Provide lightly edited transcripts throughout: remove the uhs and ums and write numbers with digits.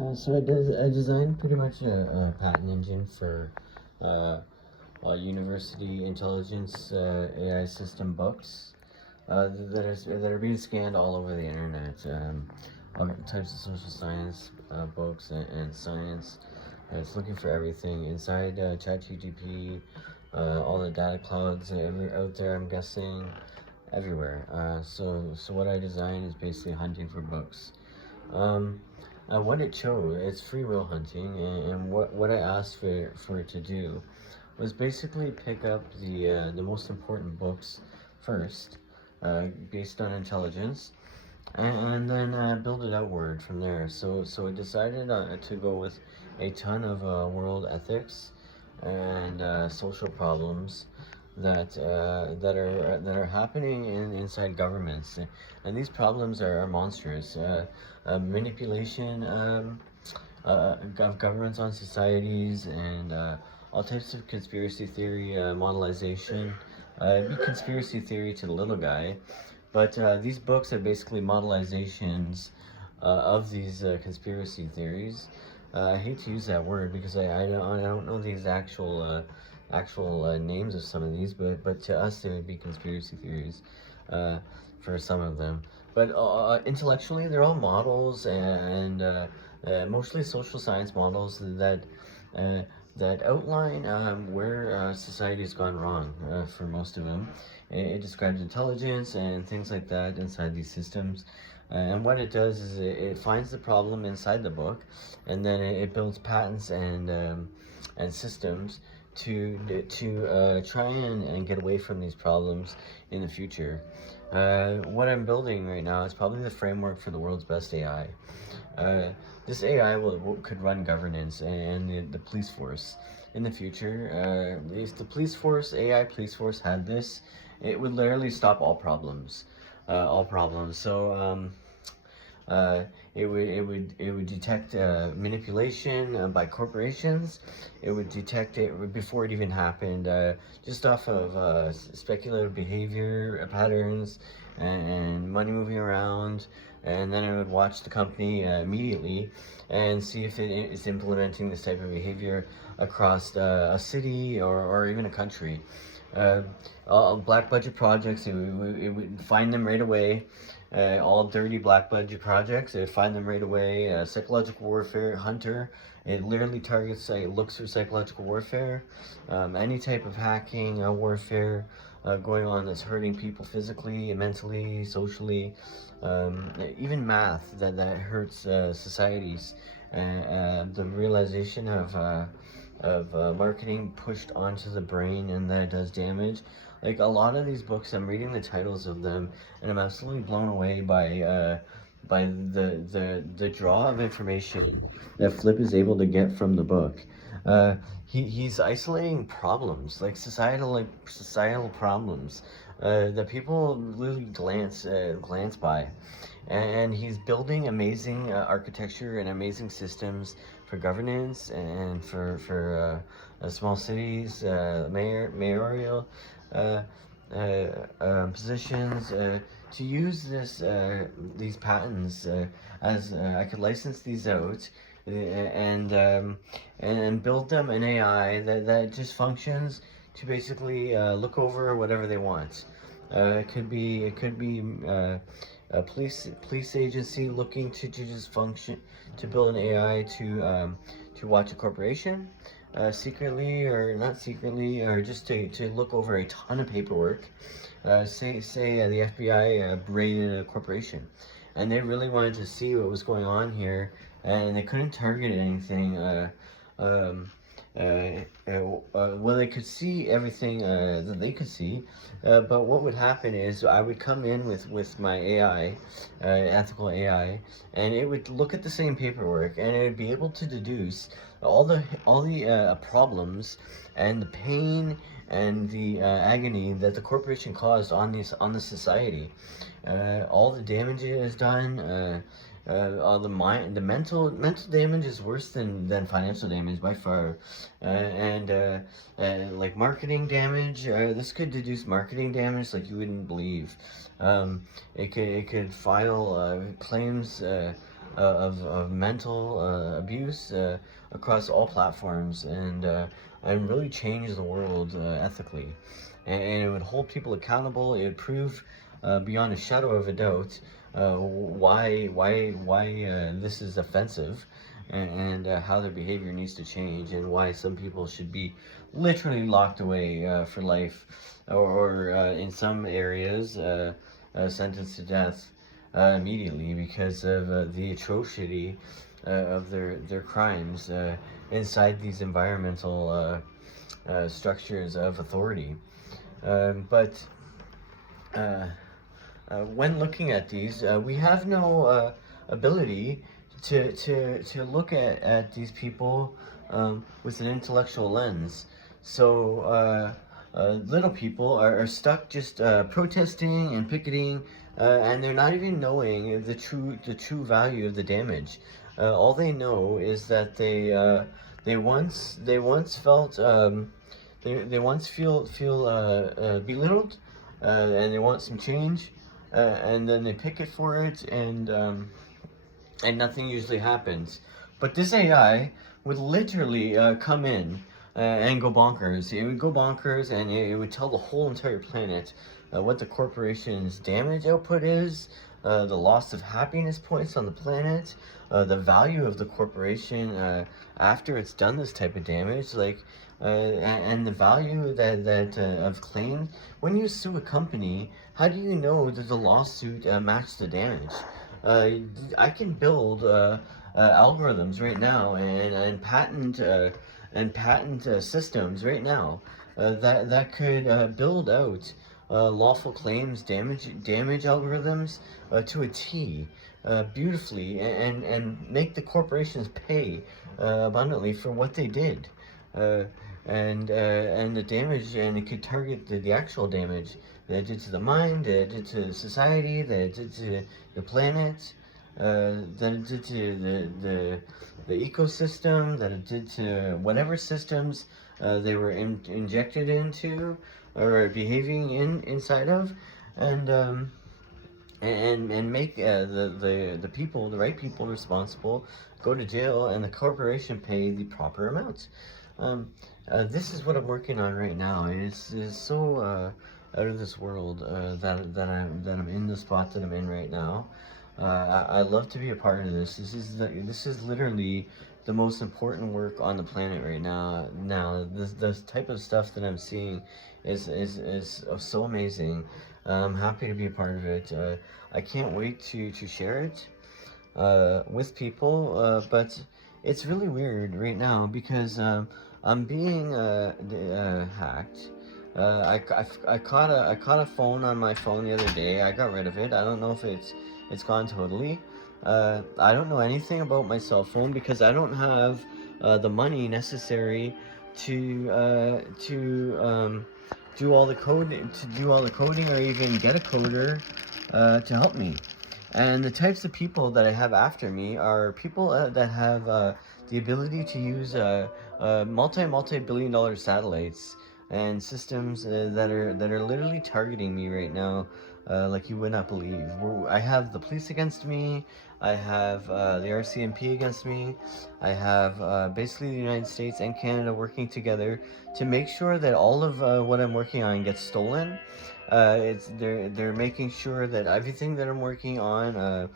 I designed pretty much a patent engine for uh, university intelligence AI system books that are being scanned all over the internet. All types of social science books and science. It's looking for everything inside ChatGPT, all the data clouds out there. I'm guessing everywhere. So what I designed is basically hunting for books. Um, what it chose, it's free will hunting, and what I asked for it to do was basically pick up the most important books first, based on intelligence, and then build it outward from there. So I decided to go with a ton of world ethics and social problems that are happening inside governments, and these problems are monstrous. Manipulation of governments on societies, and all types of conspiracy theory modelization. It'd be conspiracy theory to the little guy, but these books are basically modelizations of these conspiracy theories. I hate to use that word because I don't know these actual names of some of these, but to us they would be conspiracy theories uh, for some of them. But intellectually, they're all models and mostly social science models uh, that outline where society's gone wrong for most of them. It describes intelligence and things like that inside these systems. And what it does is it finds the problem inside the book, and then it builds patents and systems to try and get away from these problems in the future. What I'm building right now is probably the framework for the world's best AI. Uh, this AI could run governance and the police force in the future. If the police force, AI police force, had this, it would literally stop all problems, all problems. Uh, it would detect manipulation by corporations. It would detect it before it even happened, just off of speculative behavior patterns and money moving around, and then it would watch the company immediately and see if it is implementing this type of behavior across a city or even a country. Uh, all black budget projects, it would find them right away. All dirty black budget projects, it would find them right away. Psychological warfare, Hunter, it literally targets, it looks for psychological warfare. Any type of hacking, warfare going on that's hurting people physically, mentally, socially, even math that hurts societies. The realization of marketing pushed onto the brain and that it does damage. Like a lot of these books, I'm reading the titles of them, and I'm absolutely blown away by the draw of information that Flip is able to get from the book. He's isolating problems like societal problems that people really glance by, and he's building amazing architecture and amazing systems for governance and for small cities, mayoral uh, positions, to use these patents as I could license these out and build them an AI that just functions to basically look over whatever they want. It could be a police agency looking to just function, to build an AI to watch a corporation secretly or not secretly, or just to look over a ton of paperwork. Say the FBI raided a corporation, and they really wanted to see what was going on here, and they couldn't target anything. Um, well, they could see everything that they could see, but what would happen is I would come in with my AI, ethical AI, and it would look at the same paperwork, and it would be able to deduce all the problems and the pain and the agony that the corporation caused on the society, all the damage it has done. All the mental damage is worse than financial damage by far, and like marketing damage. This could deduce marketing damage like you wouldn't believe. It could file claims of mental abuse across all platforms, and really change the world ethically. And it would hold people accountable. It would prove beyond a shadow of a doubt why this is offensive, and how their behavior needs to change, and why some people should be literally locked away for life, or in some areas sentenced to death immediately because of the atrocity of their crimes inside these environmental structures of authority. But when looking at these, we have no ability to look at these people with an intellectual lens. So little people are stuck just protesting and picketing, and they're not even knowing the true value of the damage. All they know is that they once felt they once feel belittled, and they want some change, and then they picket for it, and nothing usually happens. But this AI would literally come in and go bonkers. It would go bonkers, and it would tell the whole entire planet what the corporation's damage output is, the loss of happiness points on the planet, the value of the corporation after it's done this type of damage, and the value that of claims. When you sue a company, how do you know that the lawsuit matched the damage? I can build algorithms right now, and patent systems right now that could build out lawful claims damage algorithms to a T, beautifully, and make the corporations pay abundantly for what they did. Uh, and the damage, and it could target the actual damage that it did to the mind, that it did to society, that it did to the planet, that it did to the ecosystem, that it did to whatever systems they were injected into or behaving inside of, and make the people, the right people, responsible, go to jail, and the corporation pay the proper amounts. This is what I'm working on right now. It's so out of this world that I'm in the spot that I'm in right now. I love to be a part of this. This is literally the most important work on the planet right now. This type of stuff that I'm seeing is so amazing. I'm happy to be a part of it. I can't wait to share it with people. But it's really weird right now because I'm being hacked. I caught a phone on my phone the other day. I got rid of it. I don't know if it's gone totally. I don't know anything about my cell phone because I don't have the money necessary to do all the coding, or even get a coder to help me. And the types of people that I have after me are people that have the ability to use multi-billion dollar satellites and systems that are literally targeting me right now, like you would not believe. I have the police against me. I have the RCMP against me. I have basically the United States and Canada working together to make sure that all of what I'm working on gets stolen. They're making sure that everything that I'm working on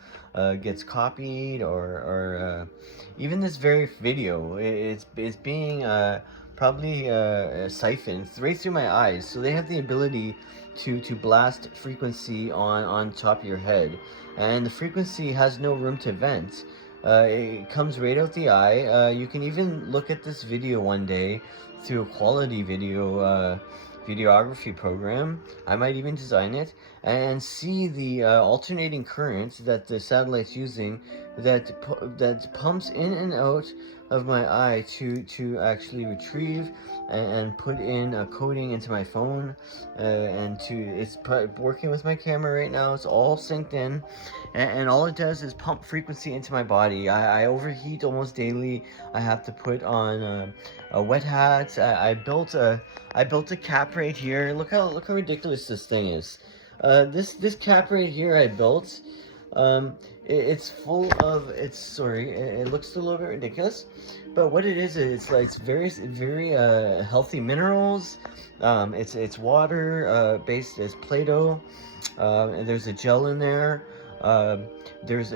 gets copied, or even this very video, it's being probably siphoned right through my eyes. So they have the ability to blast frequency on top of your head, and the frequency has no room to vent. It comes right out the eye. You can even look at this video one day through a quality videography program. I might even design it, and see the alternating current that the satellite's using, that pumps in and out of my eye to actually retrieve and put in a coding into my phone, and it's working with my camera right now. It's all synced in, and all it does is pump frequency into my body. I overheat almost daily. I have to put on a wet hat. I built a cap right here. Look how ridiculous this thing is. This cap right here I built. It's full of, it looks a little bit ridiculous, but what it is, it's like, it's very healthy minerals. It's water based, as Play-Doh, and there's a gel in there. There's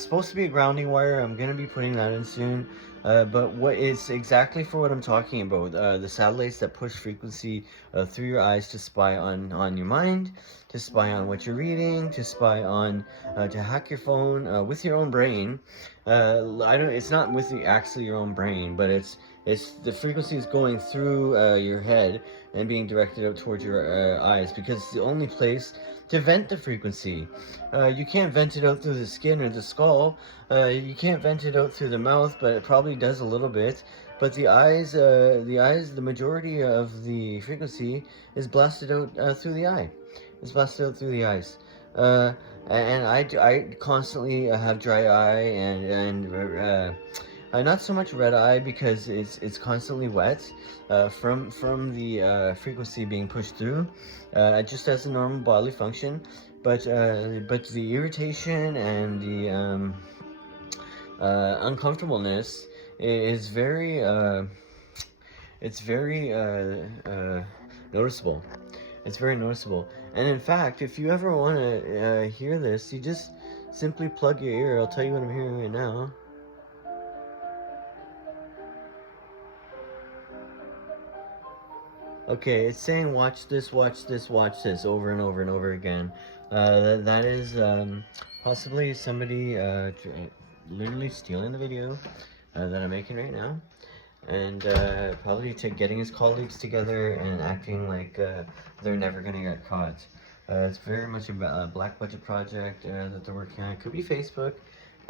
supposed to be a grounding wire. I'm gonna be putting that in soon. But what is exactly for what I'm talking about? The satellites that push frequency through your eyes to spy on your mind, to spy on what you're reading, to spy on, to hack your phone with your own brain. It's not with actually your own brain, but it's the frequency is going through your head and being directed out towards your eyes, because it's the only place to vent the frequency. You can't vent it out through the skin or the skull. You can't vent it out through the mouth, but it probably does a little bit. But the majority of the frequency is blasted out through the eye. It's blasted out through the eyes. And I constantly have dry eye and not so much red eye, because it's constantly wet from the frequency being pushed through. Just as a normal bodily function, but the irritation and the uncomfortableness is very noticeable. It's very noticeable. And in fact, if you ever want to hear this, you just simply plug your ear. I'll tell you what I'm hearing right now. Okay, it's saying watch this, watch this, watch this over and over and over again. That is possibly somebody literally stealing the video that I'm making right now, and probably getting his colleagues together and acting like they're never gonna get caught. It's very much a black budget project that they're working on. It could be Facebook,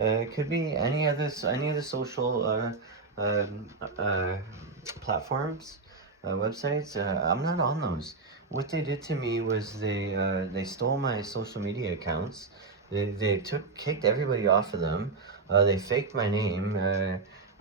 it could be any of the social platforms. Websites. I'm not on those. What they did to me was they stole my social media accounts. They kicked everybody off of them. They faked my name.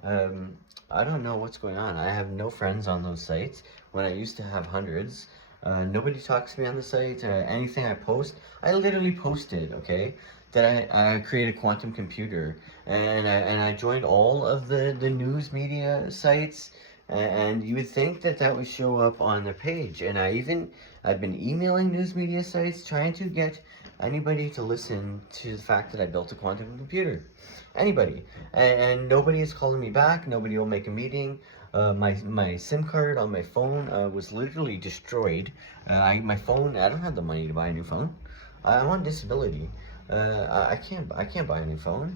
I don't know what's going on. I have no friends on those sites when I used to have hundreds. Nobody talks to me on the site. Anything I post, I literally posted, okay, that I created a quantum computer, and I joined all of the news media sites. And you would think that would show up on the page. And I've been emailing news media sites trying to get anybody to listen to the fact that I built a quantum computer. Anybody. And nobody is calling me back. Nobody will make a meeting. My SIM card on my phone was literally destroyed. My phone, I don't have the money to buy a new phone. I'm on disability. I can't buy a new phone.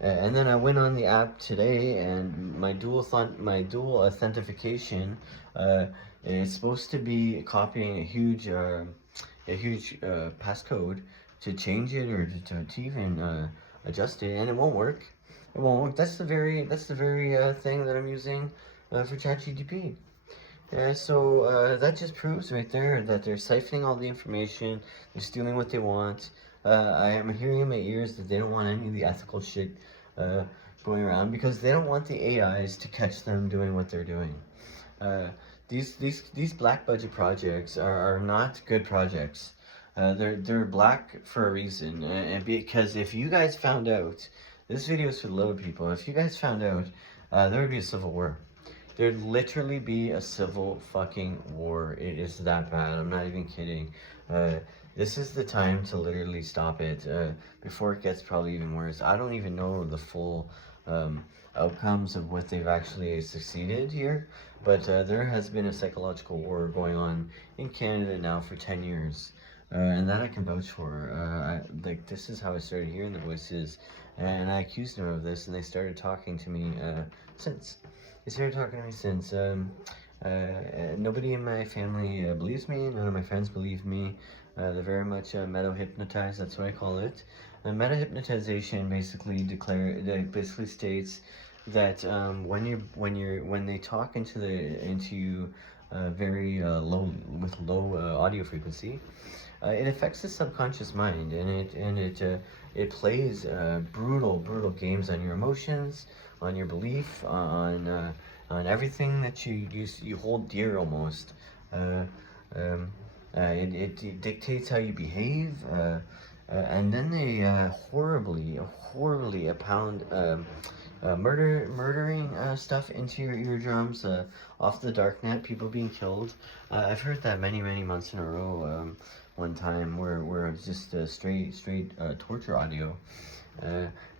And then I went on the app today, and my dual authentication is supposed to be copying a huge passcode to change it, or to even adjust it, and it won't work. It won't work. That's the very thing that I'm using for ChatGPT. So that just proves right there that they're siphoning all the information. They're stealing what they want. I am hearing in my ears that they don't want any of the ethical shit going around, because they don't want the AIs to catch them doing what they're doing. These black budget projects are not good projects. They're black for a reason, and because if you guys found out, this video is for the little people. If you guys found out, there would be a civil war. There'd literally be a civil fucking war. It is that bad. I'm not even kidding. This is the time to literally stop it before it gets probably even worse. I don't even know the full outcomes of what they've actually succeeded here, but there has been a psychological war going on in Canada now for 10 years. And that I can vouch for. This is how I started hearing the voices, and I accused them of this, and they started talking to me since. They started talking to me since. Nobody in my family believes me. None of my friends believe me. They're very much meta-hypnotized. That's what I call it. Meta-hypnotization basically states that when they talk into you very low audio frequency, it affects the subconscious mind, and it plays brutal games on your emotions, on your belief, on everything that you hold dear almost. It dictates how you behave. And then they horribly pound murdering stuff into your eardrums off the darknet, people being killed. I've heard that many months in a row. One time where it's just straight torture audio.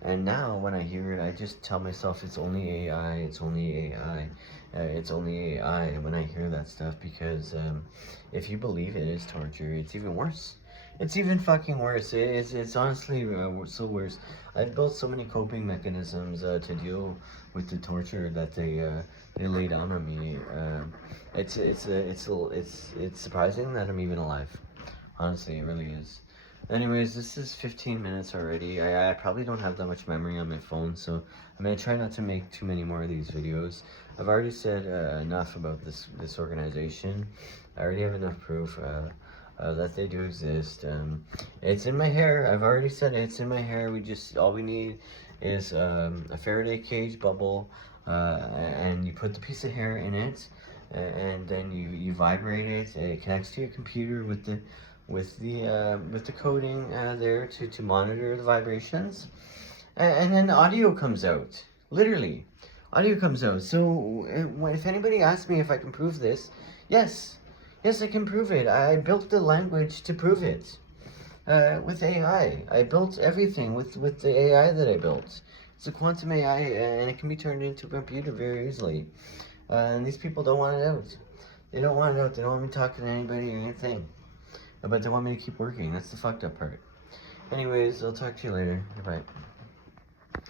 And now when I hear it, I just tell myself it's only AI, it's only AI, it's only AI when I hear that stuff, because if you believe it is torture, it's even worse. It's even fucking worse. It's honestly so worse. I've built so many coping mechanisms to deal with the torture that they lay down on me. It's surprising that I'm even alive. Honestly, it really is. Anyways, this is 15 minutes already. I probably don't have that much memory on my phone, so I'm gonna try not to make too many more of these videos. I've already said enough about this organization. I already have enough proof that they do exist. It's in my hair. I've already said it's in my hair. All we need is a Faraday cage bubble, and you put the piece of hair in it, and then you vibrate it. It connects to your computer with the coding there to monitor the vibrations, and then audio comes out. Literally, audio comes out. So if anybody asks me if I can prove this, yes, I can prove it. I built the language to prove it with AI. I built everything with the AI that I built. It's a quantum AI, and it can be turned into a computer very easily. And these people don't want it out. They don't want it out. They don't want me talking to anybody or anything. But they want me to keep working. That's the fucked up part. Anyways, I'll talk to you later. Bye.